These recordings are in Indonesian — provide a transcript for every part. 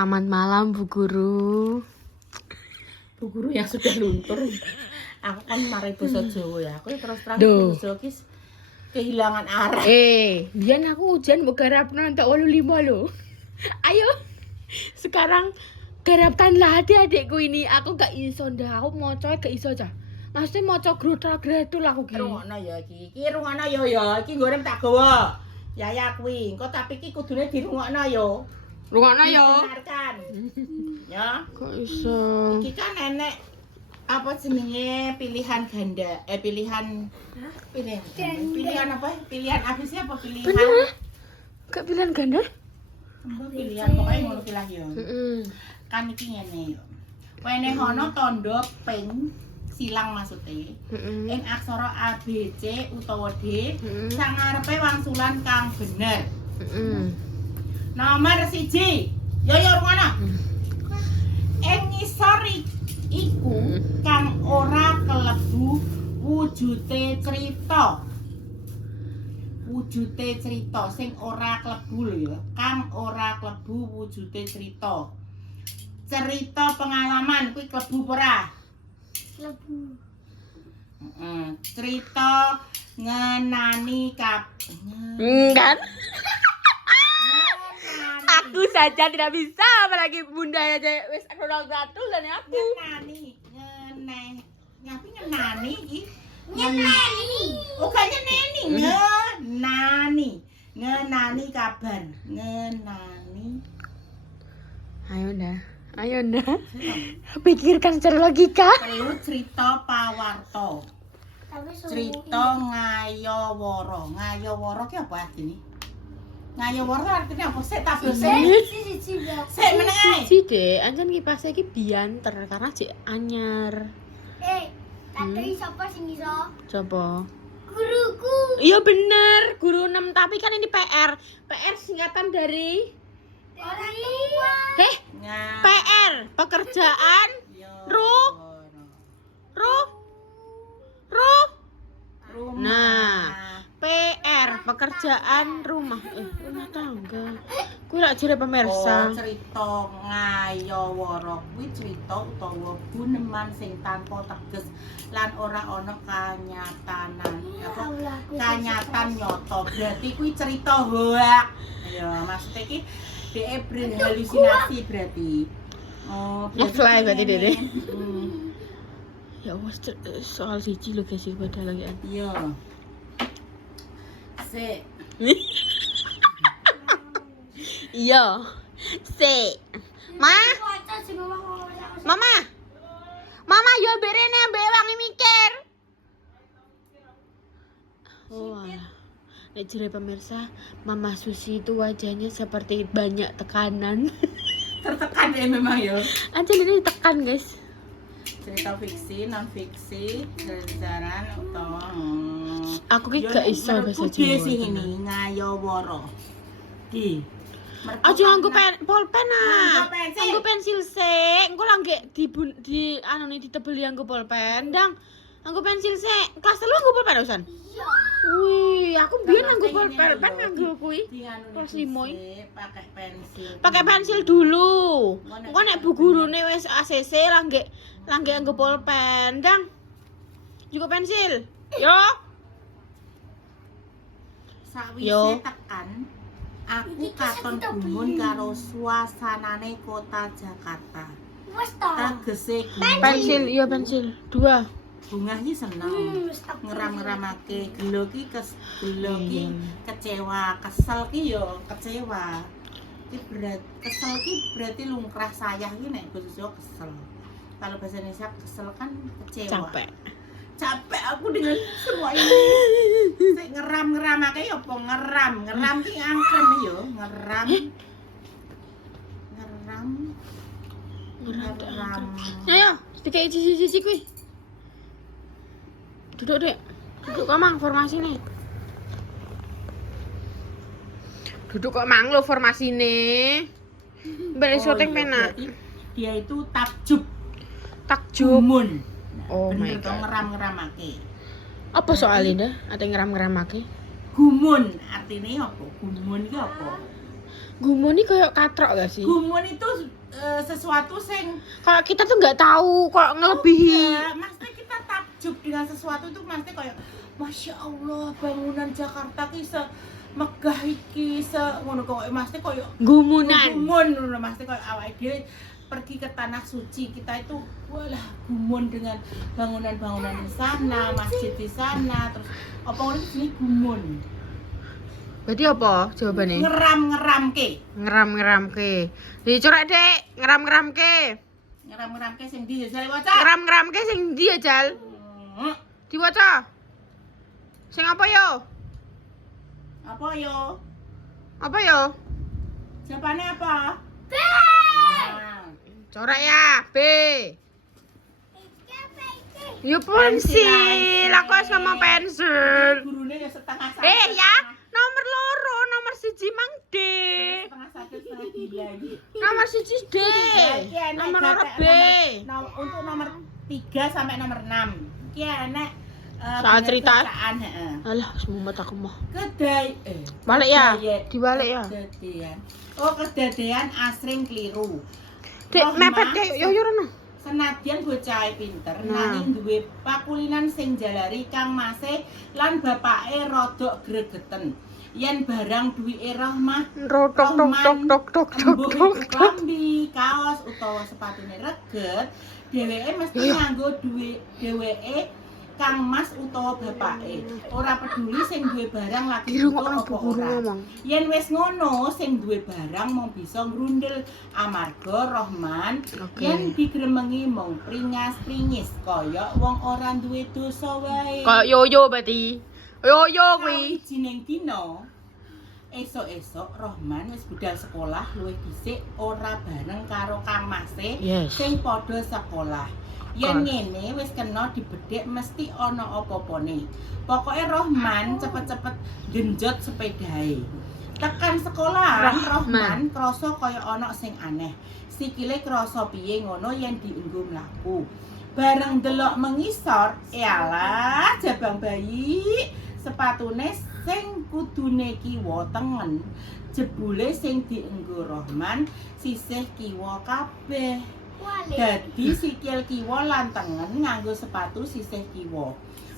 Selamat malam Bu Guru. Bu Guru yang sudah luntur. Aku kan mari basa Jawa ya. Aku terus terang Duh. basa Jawa ki kehilangan arah. Biyen aku ujian mbok garapno entuk 85 lho. Ayo. Sekarang garapkanlah adik-adikku ini. Aku gak iso ndak, aku maca gak iso cah. Maksudnya maca gradul aku ki. Rungokno ya iki. Iki rungokno ya. Iki goreng tak gawa. Ya kuwi. Engko tapi iki kudune dirungokno ya. Rungokno yo. Dengarkan. Ya. Kok iso? Iki kan enek apa jenenge pilihan ganda. Pilihan apa? Pilihan ABC apa pilihan? Bener. Gak pilihan ganda? Pilihan pokoknya ngono pilah ya. Kan iki ngene yo. Wene ana tandha ping silang maksudnya. Ing aksara A B C utawa D sangarepe wangsulan kang bener. Nomor 1. Yo rungono. Ing ngisor iku kang ora kelebu wujude crita. Wujude crita sing ora klebu lho ya. Kang ora klebu wujude crita. Cerita pengalaman kuwi klebu apa ora? Klebu. Cerita ngenani Kan? Aku saja tidak bisa, apalagi bunda aja wis kurang satu dan aku. Ngenani iki. Bukannya neni, ngenani kabar, ngenani. Ayo dah. Pikirkan secara logika. Telu cerita pawarta. Cerita ngayowara. Ngayowara ki apa artine? Ngayowara artine apa? Sik tak bose. Sik meneng ae. Si Dek, ancen kipas iki bianter karena cek anyar. Tadi siapa sing iso? Coba. Guruku. Iya bener, guru 6 tapi kan ini PR. PR singkatan dari Orang tua. PR, pekerjaan Ru. Rumah. Nah, PR, pekerjaan rumah. Rumah tangga. Kuwi lak jare pemirsa. Cerita ngayowara kuwi cerita utawa guneman sing tanpa teges lan ora ana kanyatanan. Apa? Kanyatan nyata. Berarti kuwi cerita hoak. Ya, maksudnya iki dhek berhalusinasi berarti. Oh, Nge-fly berarti Dede. Ya wes soal siji lho guys padahal lagi. Iya. Sik. Iya. Mama yo berene ambek wangi mikir. Oh, alah. Nek jere pemirsa, Mama Susi itu wajahnya seperti banyak tekanan. Tertekan ya memang ya. Aja ini tekan, guys. Cerita fiksi, non fiksi, sejarah utawa Aku ki gak iso bahasa Jawa. Jawa. Sih ini ngayowara. Ki. Aja nganggo pulpen ah. Nganggo pensil. Nganggo pensil sik. Engko langge di anu nih ditebeli nganggo pulpen. Ndang. Nganggo pensil sik. Kelas 3 nganggo pulpen usan. Iya. Wih, aku biyen nganggo pulpen nganggo kuwi. Kelas 5 pakai pensil. Pakai pensil dulu. Engko nek bu gurune wis ACC langge nganggo pulpen. Ndang. Juga pensil. Yo. Sawise tekan, aku katon gumun karo suasanane kota Jakarta. Wes to. Tegese Pensil, iya pensil. 2. Bunga iki seneng ngeram-ngeramake gelo ki kecewa, kesel ki yo kecewa. Ki kesel ki berarti lumrah sayang ki nek basa Jawa kesel. Kalau bahasa Indonesia kesel kan kecewa. Capek aku dengan semua ini. Sik ngeram-ngeramake yo apa ngeram ki angken yo, ngeram. Ayo, dikai sisi kuwi. Duduk, Dek. Duduk kok Mang formasine. Duduk kok Mang lo formasine. Mbak syuting penak. Dia itu takjub. Takjub. Oh Bener my to god. ngeram-ngeramake. Apa soalnya dah? Ada yang ngeram-ngeramake? Gumun artine apa? Gumun ki apa? Gumun ini kayak katrok gak sih? Gumun itu sesuatu sing Kayak kita tuh nggak tahu kok ngelebihi. enggak, maksudnya kita takjub dengan sesuatu itu maksudnya kayak Masya Allah bangunan Jakarta ki megah iki ngono kok maksudnya kayak Gumunan. gumun ngono maksudnya kayak awake dhewe pergi ke tanah suci kita itu walah gumun dengan bangunan-bangunan di sana, masjid di sana, terus apa ngono iki gumun. Berarti apa jawabannya? Ngeram-ngeramke. Ngeram-ngeramke. Dicorak Dek, ngeram-ngeramke. Ngeram-ngeramke sing ndi ya waca? Ngeram-ngeramke sing ndi ya, Jal? Diwaca. Sing apa yo? Apa yo? Apa yo? Jawabannya apa? B. Nah. Corak ya, B. Yo pensil, aku harus ngomong pensil. Gurune ya setengah sakit. Ya, nomor loro, nomor siji mang D. Setengah sakit setengah gila iki. Nomor siji D. Iki enek Nomor loro gatek B. Untuk nomor 3 sampai nomor 6. Iki enek Soal cerita. heeh. Alah, semumet aku mah. Balik ya? Dibalik ya? Kedadean. Oh, kedadean asring keliru. Dek, Rohmah mepet dek, yo rono. Senadyan bocahe pinter, Nah. nanging duwe pakulinan sing jalari kang mase lan bapake rodok gregeten. Yen barang duwike Rohmah Tok tok tok tok tok tok tok embuh tok. iku klambi, kaos utawa sepatune reget, dheweke mesti nganggo dheweke kang mas utawa bapake. Ora peduli sing duwe barang lagi butuh Dirungokno apa Bu Guru ora. ngomong. Yen wis ngono, sing duwe barang mung bisa ngrundel amarga Rohman Oke. yen digremengi mung pringas-pringis kaya wong ora duwe dosa wae. Kayak yoyo berarti. Yoyo kuwi. Sawijining dina esuk-esuk Rohman wis budal sekolah luwih dhisik ora bareng karo Kang Mase Yes. sing padha sekolah. Yen ngene wis kena dibedhek mesti ana apa-apane. Pokoke Rohman cepet-cepet genjot sepedahe. Tekan sekolah Rohman krasa kaya ana sing aneh. Sikile krasa piye ngono yen dienggo mlaku. Bareng delok mengisor, ealah jabang bayi sepatune sing kudune kiwa tengen. Jebule sing dienggo Rohman sisih kiwa kabeh. Dadi sikil kiwa lan tengen nganggo sepatu sisih kiwa.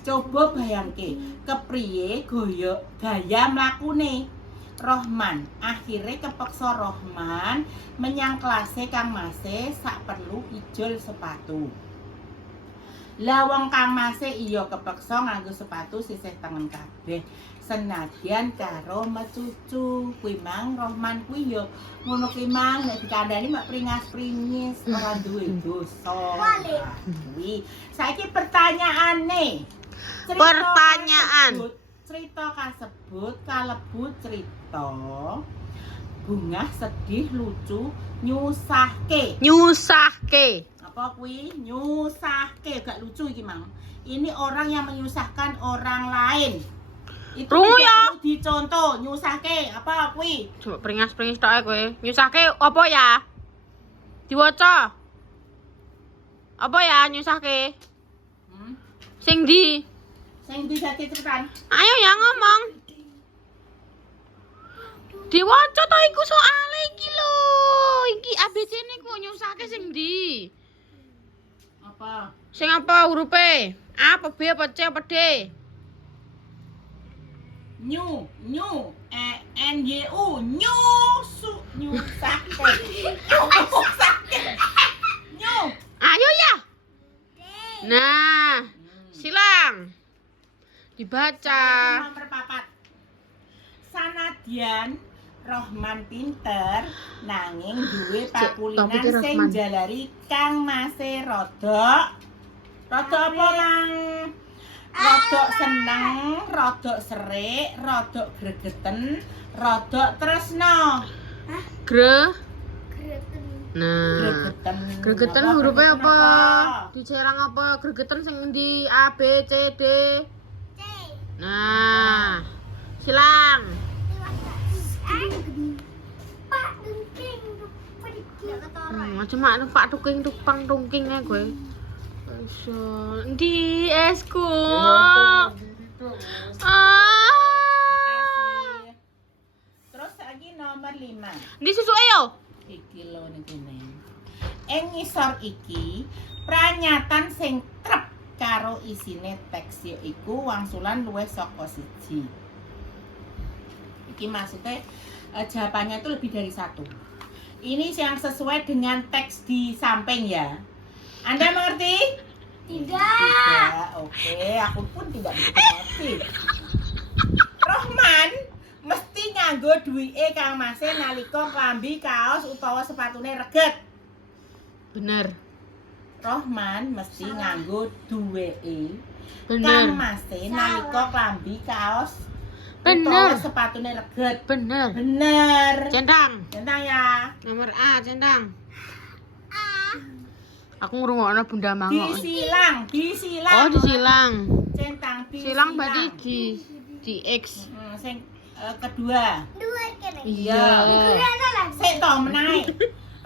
Coba bayangke, kepriye gaya mlakune Rohman. Akhire kepeksa Rohman menyang klase Kang Mase sak perlu ijol sepatu. Lah wong Kang Mase iya kepeksa nganggo sepatu sisih tengen kabeh. Senadyan karo mecucu kuwi mang Rohman kuwi ya ngono kuwi mang nek dikandani mak pringas-pringis ora duwe dosa. Kuwi saiki pertanyaane. Cerita kasebut kalebu cerita bungah, sedih, lucu, nyusahke. Nyusahke. Apa kuwi? Nyusahke, gak lucu iki mang. Ini orang yang menyusahkan orang lain. Itu Rungu tidak ya. perlu dicontoh, nyusahke apa kuwi? Coba peringas-pringis tok ae kowe. Nyusahke apa ya? Diwaca. Apa ya nyusahke? Sing ndi? Sing bisa diceritain. Ayo ya ngomong. Diwaca to iku soale iki lho. Iki ABC-ne ku nyusahke sing ndi? Apa? Sing apa hurufe? A apa B apa C apa D? Nyu, N-Y-U, nyusahke. Nyu. Ayo ya. Nah, silang. Dibaca. Nomor 4. Sanadyan Rohman pinter nanging duwe pakulinan topiknya sing Rohman. jalari Kang Mase rodok apa mang? Rodok seneng, rodok serik, rodok gregeten, rodok tresno. Gre. Greten. Nah. Gregeten. Gregeten hurufe apa? Dicerang apa? Gregeten sing endi? A B C D. C. Nah. Silang. Pak Dengking pergi ketara. Macam-macam Pak Tuking tukang tungking ae kowe. Iso. Endi esku? Ah. Terus lagi nomor nomor 5. Ndi susuke yo. Iki lho niki men. Ing ngisor iki pranyatan sing trep karo isine teks ya iku wangsulan luwih saka 1. Iki maksudnya jawabannya itu lebih dari 1. Ini yang sesuai dengan teks di samping ya. Anda mengerti? Tidak. Oke, aku pun tidak begitu mengerti. Rohman mesti nganggo duwike Kang Mase nalika klambi, kaos utawa sepatune reget. Bener. Rohman mesti nganggo duwike Bener. Kang Mase nalika klambi, kaos Bener. utawa sepatune reget. Bener. Bener. Centang. Centang ya. Nomor A, centang. Aku ngrungokno Bunda Mango. Disilang. Oh, disilang. Centang disilang. Silang berarti di X. Sing kedua. Dua kene. Iya. Kurang lagi. Sik to menae.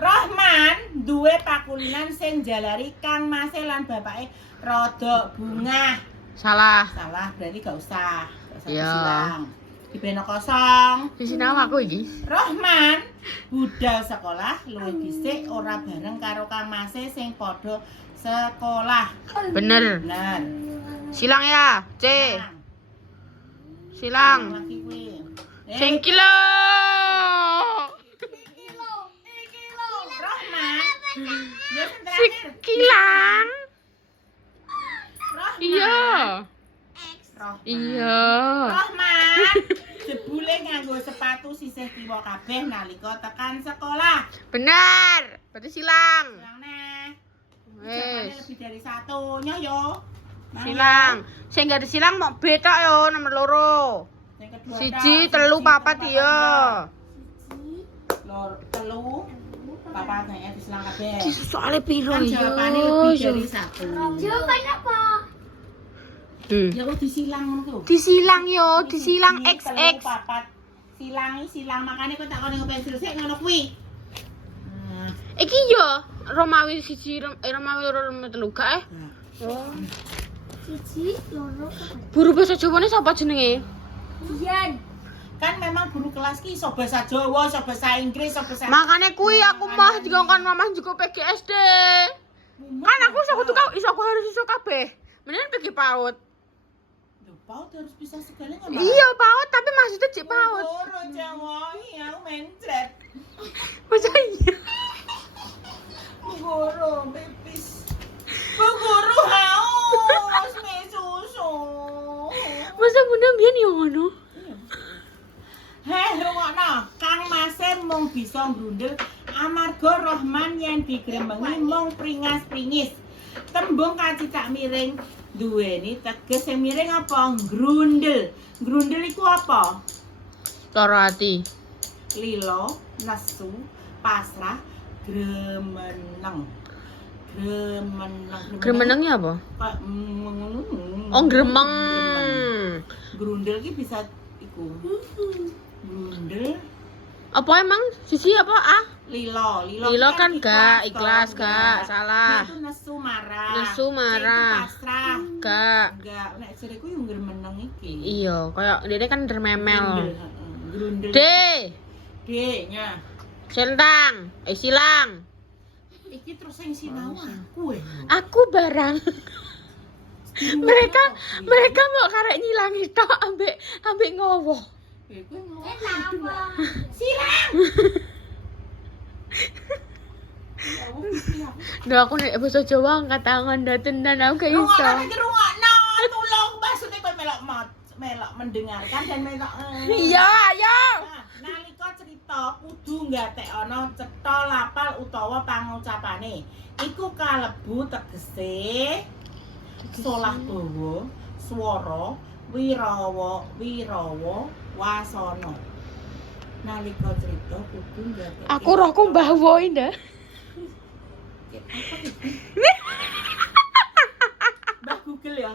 Rohman duwe pakulinan sing jalari Kang Mase lan bapake rada bungah. Salah. Salah berarti gak usah. Iya. Disilang. Dibeno kosong. Di sini aku iki. Rohman budal sekolah luwih dhisik ora bareng karo Kang Mase sing padha sekolah. Bener. Bener. Silang ya. C. Silang. Lagi kuwi. Sing kilo. Rohman. Ya sing Si terakhir. kilang. Rohman. Iya. Rohman. Iya. Rohman. Jebule nganggo sepatu sisih kiwa kabeh nalika tekan sekolah. Bener. Berarti silang. Silang neh. Jawabannya Wes. lebih dari 1. Nyoh yo. Mang Silang. Sing gak disilang mau betok yo nomor loro. Yang kedua. Siji, telu, papat iya. Telu, papat ya disilang kabeh. Soalnya piro Kan yo. jawabannya lebih dari 1. Jawabannya apa? Ya kok disilang ngono ku. Disilang yo, disilang Siji, XX. telu, papat. Silang makane kok tak kono pensil sik ngono kuwi. Iki yo Romawi siji, Romawi loro, Romawi telu gak Oh. Siji, loro, Guru bahasa Jawane sapa jenenge? Dian. Kan memang guru kelas ki iso bahasa Jawa, iso bahasa Inggris, iso bahasa Makane kuwi aku mah dikongkon mamah juga PGSD. Kan aku iso aku harus iso kabeh. Mending pergi PAUD. Duh, PAUD harus bisa segalanya, Mbak. Iya, PAUD tapi maksudnya cek PAUD. Guru Jawa, iya aku mencret. Masa iya? Guru pipis. Bu guru haus mi susu. Masa Bunda mbiyen yo ngono? Heh, rungokno. Kang Mase mung bisa ngrundel amarga Rohman yen digremengi mung pringas-pringis. Tembung kacicak miring duweni teges sing miring apa? Grundel. Grundel iku apa? Loro ati. Lilo, nesu, pasrah, gremeneng. Gremenengnya apa? Kayak Oh, gremeng. Grundel ki bisa iku. Grundel, Apa emang? Sisi apa? Ah? lilo Kan gak ikhlas, gak salah. Itu nesu marah. Nesu marah. Itu pasrah. Gak. Enggak, nek jariku yo gremeneng iki. Iya, kayak dia kan dermemel. Grundel. D. D-nya. Centang. Silang. Iki terus sing sinau aku. Aku barang. mereka mau karek nyilangi tok ambek ngowo. Kenapa? Silang. Duh aku nek basa Jawa angkat tangan daten aku gak iso. Rungokno, tulung maksudnya kowe melok mendengarkan dan melok Iya, ayo. Nah, nalika cerita kudu nggatekno cetha lapal utawa pangucapane. Iku kalebu tegese solah bawa, swara, wirawa, wasana. Nalika cerita kudu nggatekno. Aku rohku Mbah Wo ndak. Mbah Google ya.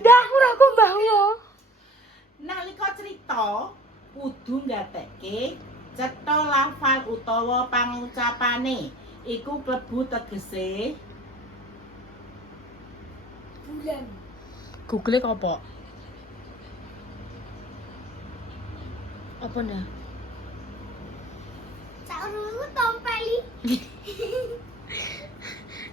Dah aku rohku Mbah Wo. Nalika cerita kudu nggatekke cetha lafal utawa pangucapane. Iku klebu tegese Bulan. Google apa? Apa ndak? Saurungku tompeli.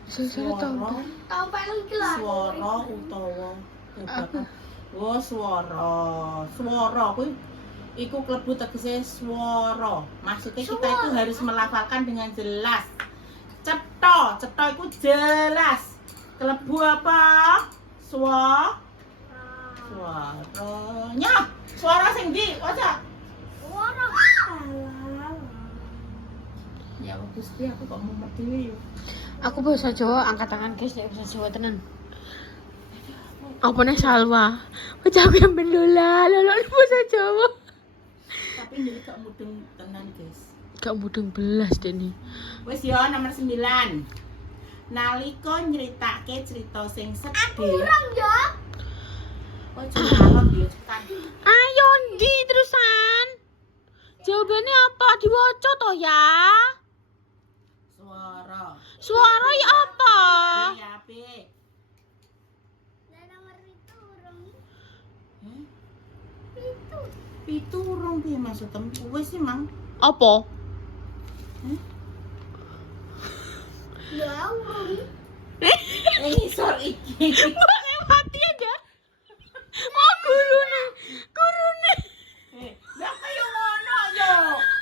Suara tompel. Tompeli iki lho. Swara utawa babakan. Oh, swara kuwi iku klebu tegese swara. Maksudnya kita itu harus melafalkan dengan jelas. Cetha iku jelas. Klebu apa? Suaranya. Suara sing ndi? Waca. Suara. Ya Gusti, aku kok mumet dhewe yo. Aku bahasa Jawa, angkat tangan guys, nek bahasa Jawa tenan. Apa nih salwa? Wajah aku yang mendola, lalu bahasa Jawa. Tapi ini gak mudeng tenan, guys. Gak mudeng belas deh nih. Wis yo nomor 9. Nalika nyritake cerita sing sedih. Kurang ya. Oh, jawab yo cekan. Ayo ndi terusan? Jawabannya apa? Diwaca toh ya? Suara ya apa? Ya, B. Nomor itu urung. Heh? Itu. Pitu urung piye maksudem? Wis sih, Mang. Apa? Ya urung. Ngisor iki. Pakai mati aja. Oh gurune. Lah kaya ngono yo.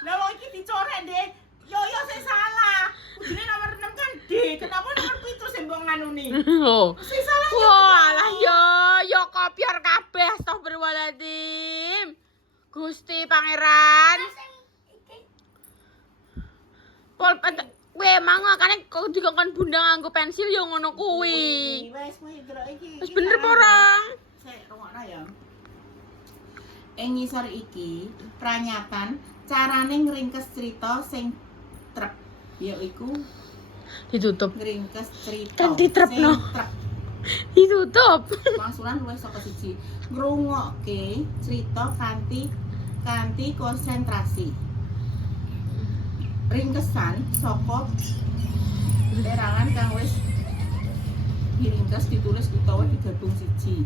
Lah wong iki dicorek, Dek. Yo sing salah. Kudune nomor 6 kan D. Kenapa nomor 7 sing mbok nganuni? Oh. Sing salah yo. Walah yo kopior kabeh astagfirullahaladzim. Gusti Pangeran. Pol kowe mango kane kok dikongkon bunda nganggo pensil yo ngono kuwi. Wes kuwi gerak iki. Wis bener apa ora? Sik rungokno ya. Ing ngisor iki pranyatan carane ngringkes cerita sing trep yaiku Ditutup. ngringkes cerita Kan ditrepno. sing trep. Ditutup. Mangsulan luwih saka siji. Ngrungokke cerita kanthi konsentrasi. Ringkesan saka perangan kang wis diringkes ditulis utawa digabung siji.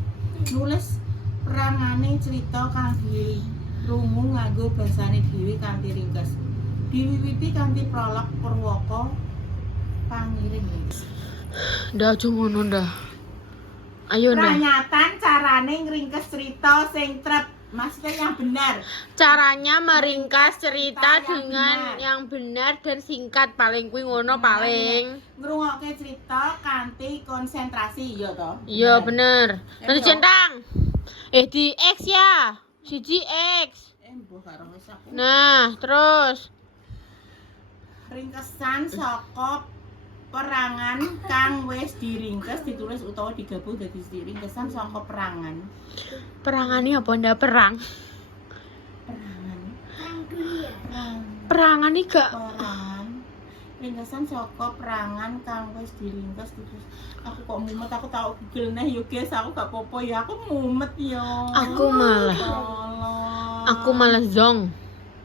Nulis perangane cerita kang dirungu nganggo basane dhewe kanthi ringkes. Diwiwiti kanthi prolog perwaka pangiring. Ndak aja ngono ndah. Ayo ndah. Pranyatan carane ngringkes cerita sing trep. Maksudnya yang benar. Caranya meringkas cerita Yang dengan benar. yang benar dan singkat paling kuwi ngono paling. Ngrungokke cerita kanthi konsentrasi ya toh. Iya bener. Ya, Nanti toh. centang. Di X ya. Siji X. Mbok karo wis aku. Nah, terus Ringkesan saka perangan kang wis diringkes ditulis utawa digabung dadi ringkesan saka perangan. perangane apa ndak perang? Perangan. Perang dunia. Perangan iki gak Perangan. Ringkesan saka perangan kang wis diringkes ditulis. Aku kok mumet, aku tau Google neh yo guys, aku gak popo ya, aku mumet yo. Aku malah. Tolong. Aku malah zong.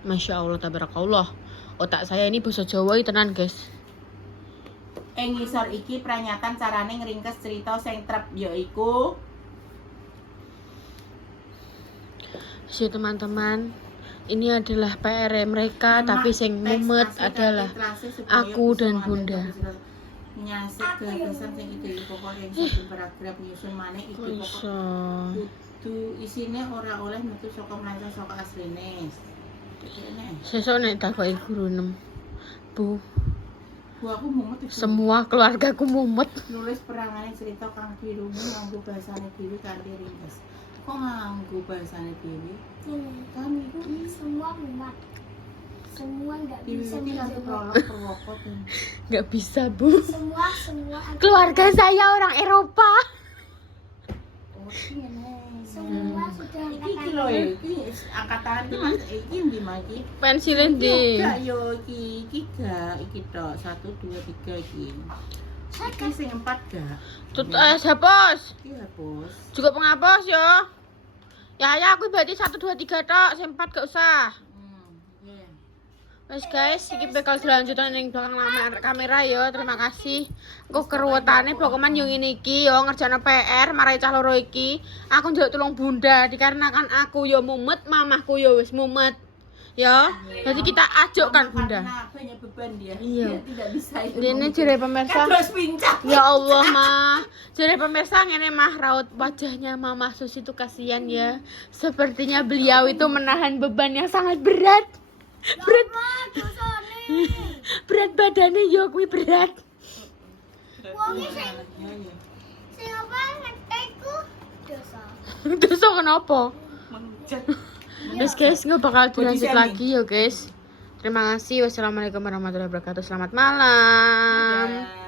Masya Allah tabarakallah. Otak saya ini bahasa Jawa tenan guys. Ing ngisor iki pranyatan carane ngringkes cerita sing trep yaiku So teman-teman, ini adalah PR mereka, tapi sing mumet adalah aku dan Bunda. Nyasik gagasan sing ide pokok yang satu paragraf nyusun maneh iki pokok Iso. kudu isine ora oleh metu saka mlancong saka asline. Sesuk nek takoki guru 6. Bu, Bu aku mumet iki. semua keluargaku mumet. Nulis perangane cerita kang dirungu nganggo bahasane dhewe kanthi ringkes. Kok nganggo bahasane dhewe? Kan iki Semua muat. Semua nggak bisa diwiwiti kanthi menjawab. prolog perwaka dan Nggak bisa bu. Semua Keluarga saya orang Eropa. oh ngene. semua sudah Iki lho ya, iki angkatan iki Mas iki ndi Mas iki? Pensilin di. Gak yo iki gak iki tok 1 2 3 iki. Iki sing 4 gak? Hapus. Iki hapus. Juga penghapus yo. Ya aku berarti 1 2 3 tok, sing 4 gak usah. Iya. Wes guys, iki bakal selanjutnya ning belakang kamera yo. Terima kasih. Kok keruwetane pokoknya yo ngene iki yo ngerjakno PR marai cah loro iki. Aku njaluk tulung Bunda dikarenakan aku yo mumet, mamahku yo wis mumet. Ya, jadi kita ajokkan Bunda. Karena banyak beban dia. Iya. Dia tidak bisa itu. Ini jere pemirsa. Terus pincang. Ya Allah mah, jadi pemirsa ini mah raut wajahnya Mama Susi itu kasihan ya. Sepertinya beliau itu menahan beban yang sangat berat. Berat, berat badannya yo kuwi berat. Wonge sing apa ngetekku dosa. Terus kenapa? Menjat. Terus guys, nggak bakal dilanjut shaming. lagi ya guys. Terima kasih. Wassalamualaikum warahmatullahi wabarakatuh. Selamat malam. Dadah.